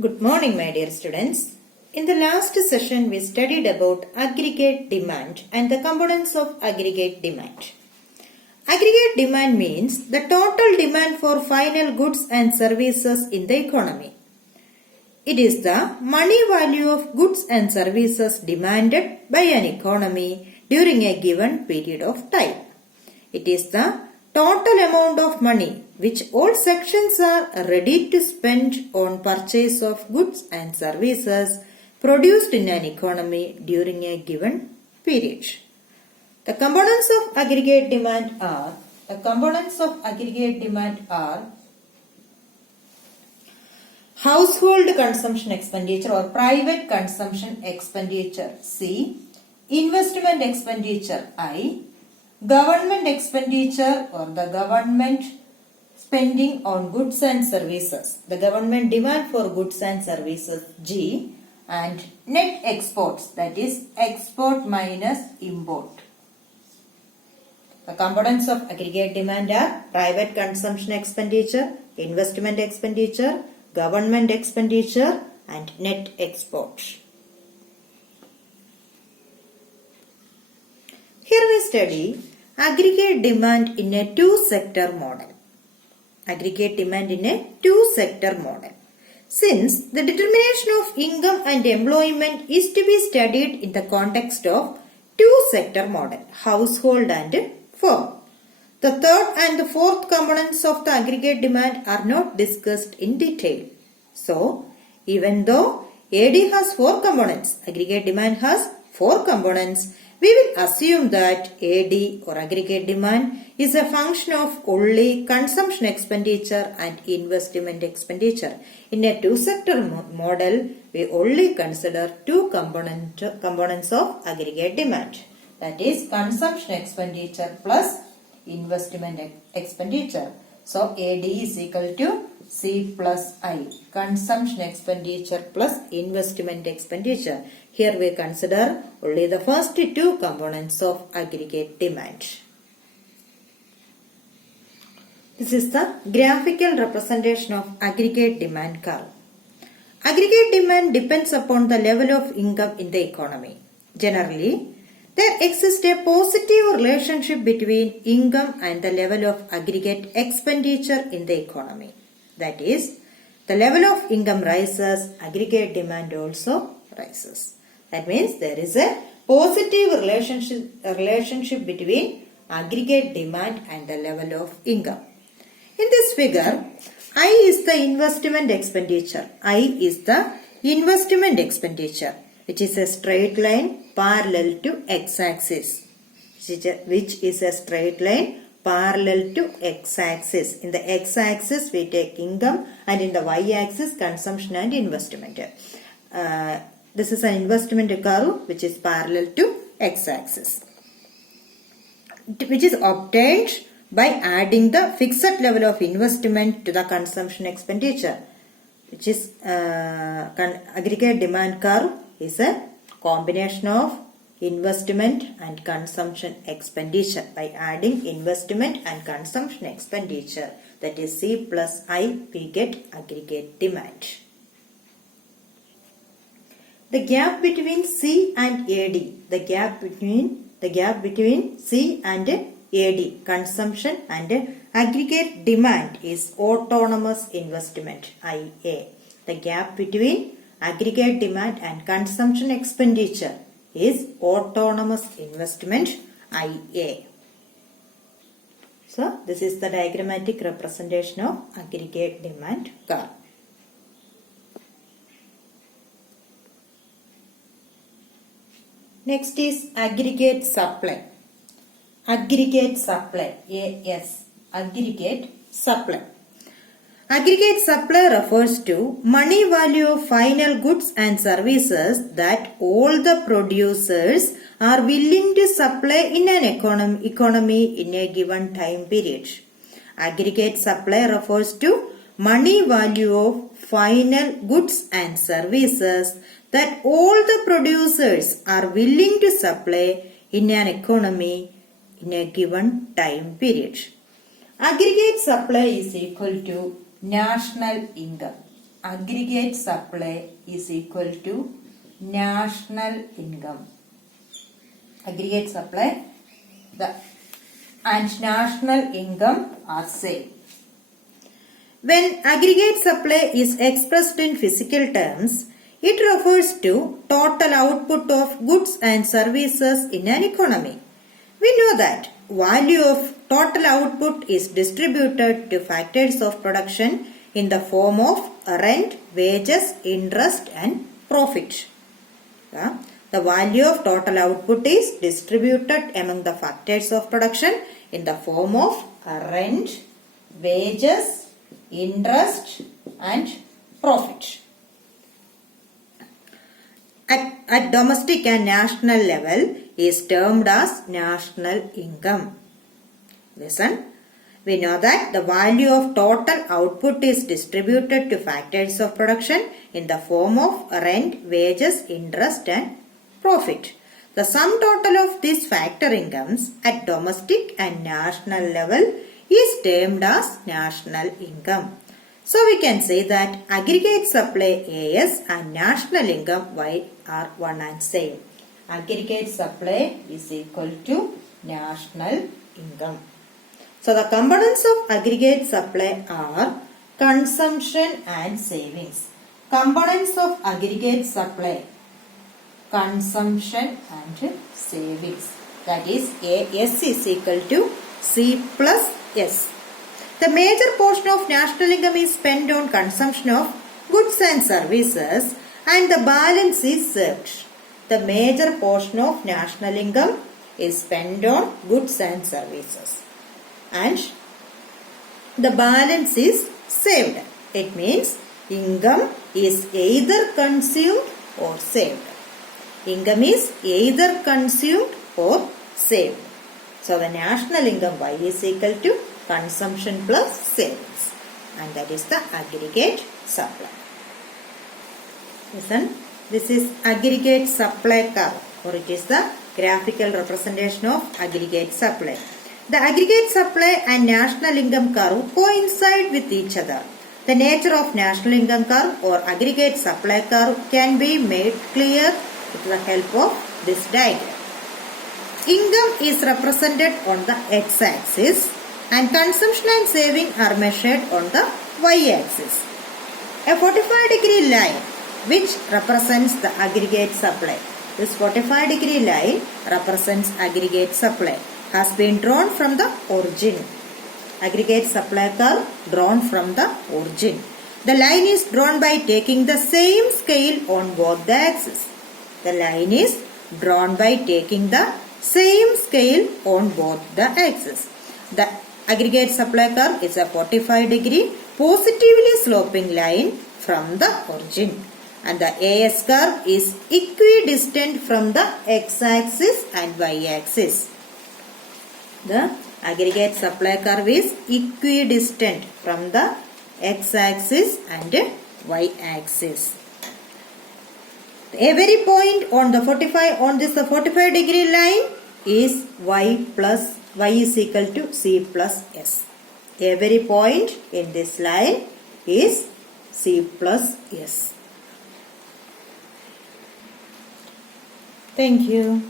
Good morning, my dear students. In the last session, we studied about aggregate demand and the components of aggregate demand. Aggregate demand means the total demand for final goods and services in the economy. It is the money value of goods and services demanded by an economy during a given period of time. It is the total amount of money which all sections are ready to spend on purchase of goods and services produced in an economy during a given period. The components of aggregate demand are household consumption expenditure or private consumption expenditure C, investment expenditure I, government expenditure or the government spending on goods and services, the government demand for goods and services G, and net exports, that is export minus import. The components of aggregate demand are private consumption expenditure, investment expenditure, government expenditure and net export. Here we study aggregate demand in a two-sector model. Aggregate demand in a two-sector model. Since the determination of income and employment is to be studied in the context of two-sector model, household and firm. The third and the fourth components of the aggregate demand are not discussed in detail. So, even though AD has four components, aggregate demand has four components, we will assume that AD or aggregate demand is a function of only consumption expenditure and investment expenditure. In a two-sector model, we only consider two components of aggregate demand. That is consumption expenditure plus investment expenditure. So, AD is equal to C plus I, consumption expenditure plus investment expenditure. Here we consider only the first two components of aggregate demand. This is the graphical representation of aggregate demand curve. Aggregate demand depends upon the level of income in the economy. Generally, there exists a positive relationship between income and the level of aggregate expenditure in the economy. That is, the level of income rises, aggregate demand also rises. That means there is a positive relationship between aggregate demand and the level of income. In this figure, I is the investment expenditure. I is the investment expenditure, which is a straight line parallel to x-axis, which is a straight line parallel to x-axis. In the x-axis we take income and in the y-axis consumption and investment. This is an investment curve which is parallel to x-axis, which is obtained by adding the fixed level of investment to the consumption expenditure, which is aggregate demand curve is a combination of investment and consumption expenditure. By adding investment and consumption expenditure, that is C plus I, we get aggregate demand. The gap between C and AD, the gap between C and AD, consumption and aggregate demand is autonomous investment, IA. The gap between aggregate demand and consumption expenditure is autonomous investment, IA. So, this is the diagrammatic representation of aggregate demand curve. Next is aggregate supply. Aggregate supply, AS, aggregate supply. Aggregate supply refers to money value of final goods and services that all the producers are willing to supply in an economy in a given time period. Aggregate supply refers to money value of final goods and services that all the producers are willing to supply in an economy in a given time period. Aggregate supply is equal to national income. aggregate supply is equal to national income. Aggregate supply and national income are same. When aggregate supply is expressed in physical terms, it refers to total output of goods and services in an economy. We know that value of total output is distributed to factors of production in the form of rent, wages, interest and profit. The value of total output is distributed among the factors of production in the form of rent, wages, interest and profit. At domestic and national level is termed as national income. Listen, we know that the value of total output is distributed to factors of production in the form of rent, wages, interest and profit. The sum total of these factor incomes at domestic and national level is termed as national income. So we can say that aggregate supply AS and national income Y are one and same. Aggregate supply is equal to national income. So the components of aggregate supply are consumption and savings. Components of aggregate supply: consumption and savings. That is S is equal to C plus S. The major portion of national income is spent on consumption of goods and services and the balance is saved. The major portion of national income is spent on goods and services and the balance is saved. It means income is either consumed or saved. Income is either consumed or saved. So the national income Y is equal to consumption plus savings, and that is the aggregate supply. Listen, this is aggregate supply curve, or it is the graphical representation of aggregate supply. The aggregate supply and national income curve coincide with each other. The nature of national income curve or aggregate supply curve can be made clear with the help of this diagram. Income is represented on the x-axis and consumption and saving are measured on the y-axis. A 45-degree line which represents the aggregate supply. This 45-degree line represents aggregate supply has been drawn from the origin. Aggregate supply curve drawn from the origin. The line is drawn by taking the same scale on both the axes. The line is drawn by taking the same scale on both the axes. The aggregate supply curve is a 45-degree positively sloping line from the origin, and the AS curve is equidistant from the x-axis and y-axis. The aggregate supply curve is equidistant from the x-axis and y-axis. Every point on the 45-degree line is y is equal to C plus S. Every point in this line is C plus S. Thank you.